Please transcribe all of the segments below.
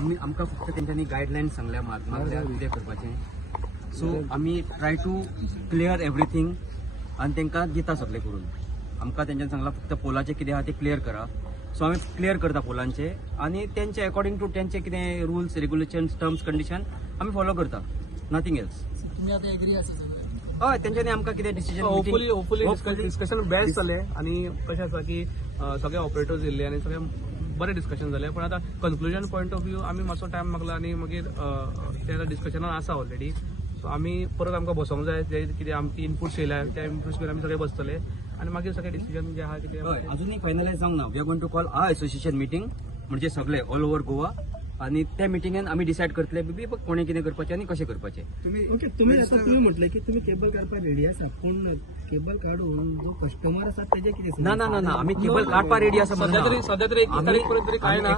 आमकां फक्त तेंच्यांनी गायडलायन्स सांगल्या मागल्या कितें करपाचें. सो आमी ट्राय टू क्लियर एवरीथींग आनी तेंकां दिता सगळें करून. आमकां तेंच्यांनी सांगलां फक्त पोलाचें कितें आहा तें क्लियर करा. सो आमी क्लियर करता पोलांचे आनी तेंचे अकॉर्डिंग टू तेंचे कितें रुल्स रेग्युलेशन्स टर्म्स कंडिशन आमी फॉलो करता. Nothing else. तुम्ही आता एग्री आसा सगळे? हय तेंच्यांनी आमकां कितें डिसिजन होपफुली डिस्कशन बेस्ट जालें आनी कशें आसा की सगळे ऑपरेटर्स येयल्ले आनी सगळे बरें डिस्कशन जालें. पण आतां कन्क्लुजन पॉयंट ऑफ व्यू आमी मातसो टायम मागला आनी मागीर ते डिस्कशनान आसा ऑलरेडी. सो आमी परत आमकां बसोंक जाय जे कितें आमची इनपुट्स येयल्या त्या इनपुट्स घेवन आमी सगळे बसतले आनी मागीर सगळे डिसिजन जे आहा कितें हय अजूनही फायनलायज जावंक ना. We are going to call a association meeting म्हणजे सगळे ऑल ओव्हर गोवा आणि त्या मिटिंगेन आमी डिसायड करतले बी कोणी कितें करपाचें आनी कशें करपाचें. तुम्ही म्हटलं की तुम्ही केबल काढपाक रेडी आसा पण केबल काढून जो कस्टमर आसा त्याचे कितें? ना ना ना ना आमी केबल काडपा रेडी आसा. सध्या तरी एक तारीख पर्यंत तरी काय ना.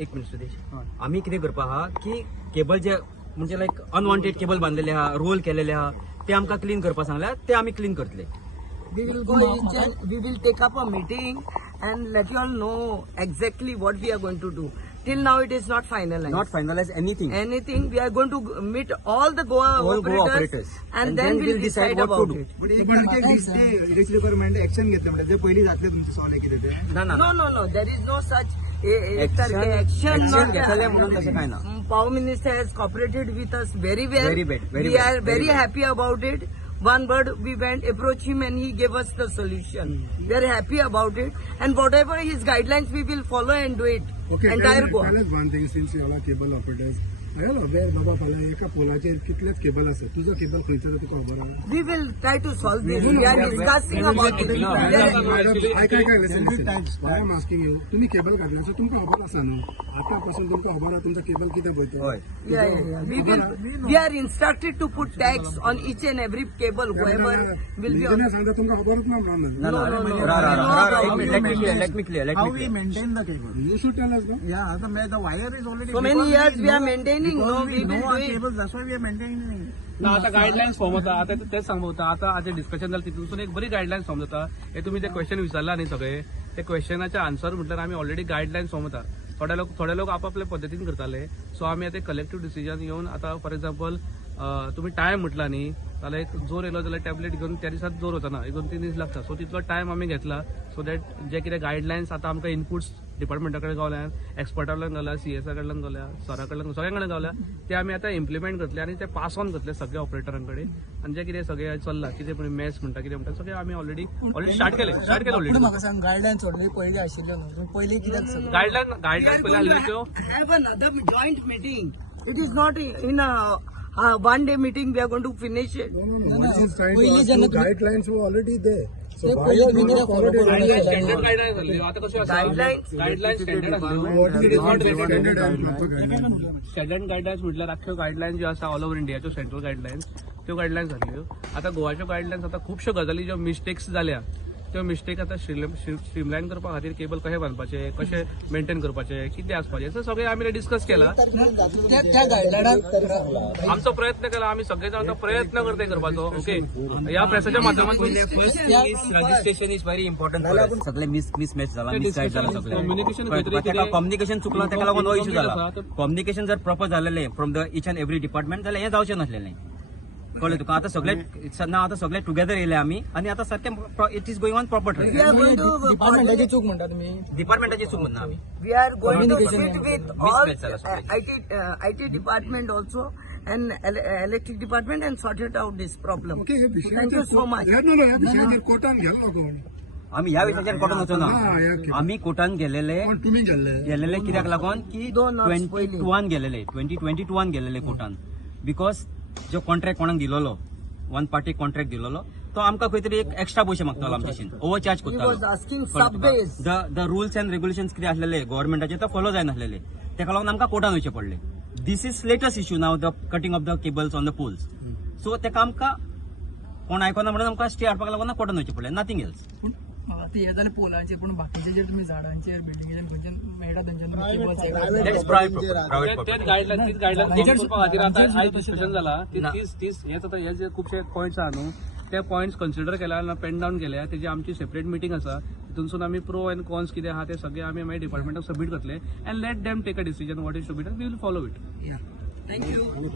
एक मिनिट सुदेश. आमी कितें करपा आहा की केबल जे म्हणजे लायक अनवॉन्टेड केबल बांधलेले आहा रोल केलेले आहा ते आमकां क्लीन करपा सांगल्या ते आमी क्लीन करतले. We will go each and we will take up a meeting and let you all know exactly what we are going to do. Till now it is not finalized. Not finalize anything. Anything. We are going to meet all the Goa operators and then we'll decide about it. Department action घेतलं म्हणजे जे पहिली जातले तुमचे solve केले ते. ना ना No. There is no such action. Action घेतले म्हणून तशें काय ना. Power Minister has cooperated with us very well. Very bad, very we bad, are very happy about it. One word, we went, approach him and he gave us the solution. We are happy about it. And whatever his guidelines, we will follow and do it. Okay, Entire Goa. tell us one thing, since you are cable operators. I am aware, बाबा फाल्यां एका पोलाचेर कितलेच cable आसा. तुजो cable खंयचो तुका खबर आहा? We will try to solve this. We are discussing about it. I am asking you, तुम्ही cable काढले सो तुमकां खबर आसा न्हू. आतां पासून तुमकां खबर आहा तुमचा केबल कितें पळयता. हय. Yeah. We are instructed to put tags on each and every cable. Whoever will be on. सांगता तुमकां खबरच ना म्हणून. No. Let me clear. How we maintain the cable? You should tell us, no? Yeah, the wire is already. So many years we are maintaining. No, we will do it. Cables, that's why we are maintaining. ना आता guidelines form होता आता तेच सांगू होता आता discussion झालं तिथून एक बरी गाईडलाईन्स फॉर्म जाता. हे तुम्ही ते क्वेश्चन विचारला न्ही सगळे ते क्वेश्चनाचे आन्सर म्हटल्यार आम्ही ऑलरेडी गाईडलाईन्स फॉर्म होता. थोडे लोक आपापल्या पद्धतीन करताले. सो आम्ही आता कलेक्टिव्ह डिसिजन घेऊन आता फॉर एक्झाम्पल तुम्ही टायम म्हटला न्ही जाल्यार एक जोर येयलो जाल्यार टॅबलेट घेऊन त्या दिसात जोर होता ना 2-3 दीस लागता. सो तितलो टायम आम्ही घेतला सो दॅट जे कितें गाईडलाईन्स आता आमकां इनपुट्स डिपार्टमेंटा कडेन गावल्या एक्सपर्टा कडल्यान गावल्या सीएसा कडल्यान गावल्या सरा कडल्यान सगळ्यां कडेन गावल्या ते आमी आतां इम्प्लिमेंट करतले आनी ते पास ऑन करतले सगळ्या ऑपरेटरांकडे. आनी जे कितें सगळें चल्लां कितें पण मॅच म्हणटा कितें म्हणटा सगळें आमी ऑलरेडी स्टार्ट केले ऑलरेडी. म्हाका सांग गायडलायन सोडली पयली आशिल्ल्यो न्हू पयली कित्याक सगळं गाईडलाईन पयली आसल्यो त्यो Have another joint meeting. It is not in a one day meeting. We are going to finish it. No. What is trying to पहिली ask जेन्ना you, guidelines were already there. So why पहिली you तुम्ही not कित्याक followed it? Standard guideline झाली. आता कशी आसा guideline standard आसल्यो. What it is is not not related standard and proper guidelines? Standard guidelines म्हटल्यार अख्ख्यो गाईडलाईन ज्यो आसा ऑल ओव्हर इंडियाच्यो सेंट्रल गाईडलाईन्स त्यो गाईडलाईन्स जाल्यो. आता गोवाच्यो गाईडलाईन्स आता खुबश्यो गजाली ज्यो मिस्टेक्स जाल्या त्यो मिस्टेक आता स्ट्रीमलायन करपा खातीर केबल कशें बांदपाचें कशें मेंटेन करपाचें कितें आसपाचें सो सगळें आमी डिस्कस केला. त्या गायडलायनाक आमचो प्रयत्न केला आमी सगळे जाण प्रयत्न करते करपाचो. ओके ह्या प्रेसाच्या माध्यमातून रजिस्ट्रेशन इज व्हेरी इम्पॉर्टंट. सगळे मिसमॅच जाला मिसगाईड जाला सगळें. कम्युनिकेशन चुकलां ताका लागून हो इश्यू जाला. कम्युनिकेशन जर प्रॉपर जालेलें from the each and every department जाल्यार हें जावचें नासलेलें. कळ्ळें तुका. आता सगळे टुगेदर येयले आमी आनी आता सारकें it is going on proper. We are going to डिपार्टमेंटाची चूक म्हणटा तुमी. डिपार्टमेंटाची चूक म्हणना आमी. We are going to Communication sit with all mismatch झाला सगळें. IT department also and electric department and sort it out this problem. Okay, हे Thank you so much. ह्या विशयाचेर कोर्टान गेलो कोण? आमी ह्या विशयाचेर कोर्टान वचो ना. आमी कोर्टान गेलेले पण तुम्ही गेल्ले कित्याक लागून की 2022 गेलेले 2022 गेलेले कोर्टान. बिकॉज जो कॉन्ट्रॅक्ट कोणाक दिलोलो वन पार्टी कॉन्ट्रॅक्ट दिलोलो तो आमकां खंय तरी एक एक्स्ट्रा पयशे मागतालो आमच्याशीन ओव्हर चार्ज He was करतालो. asking sub-base. The rules and regulations कितें आसलेले गव्हर्नमेंटाचे ते फॉलो जायनासलेले तेका लागून आमकां कोर्टान वयचे पडले. This is latest issue now the cutting of the cables on the poles. So तेका आमकां कोण आयकना म्हणून आमकां स्टे हाडपाक लागून कोर्टान वयचे पडले. Nothing else. म्हाका ती हे जालें पोलांचेर पण बाकीचे जे तुमी झाडांचेर बिल्डिंगेर खंयच्यान मेळटा थंयच्यान That is private property. तेच गाईडलाईन करपा खातीर आता आयज डिस्कशन जाला. तीस हेच आता हे जे खुबशे पॉयंट्स आहा न्हू ते पॉयंट्स कन्सिडर केल्या पेन डावन केल्या. तेजी आमची सेपरेट मिटींग आसा तितूनसून आमी प्रो एंड कॉन्स कितें आहा ते सगळे आमी मागीर डिपार्टमेंटाक सबमीट करतले and let them take a decision what is to be done we will follow it thank you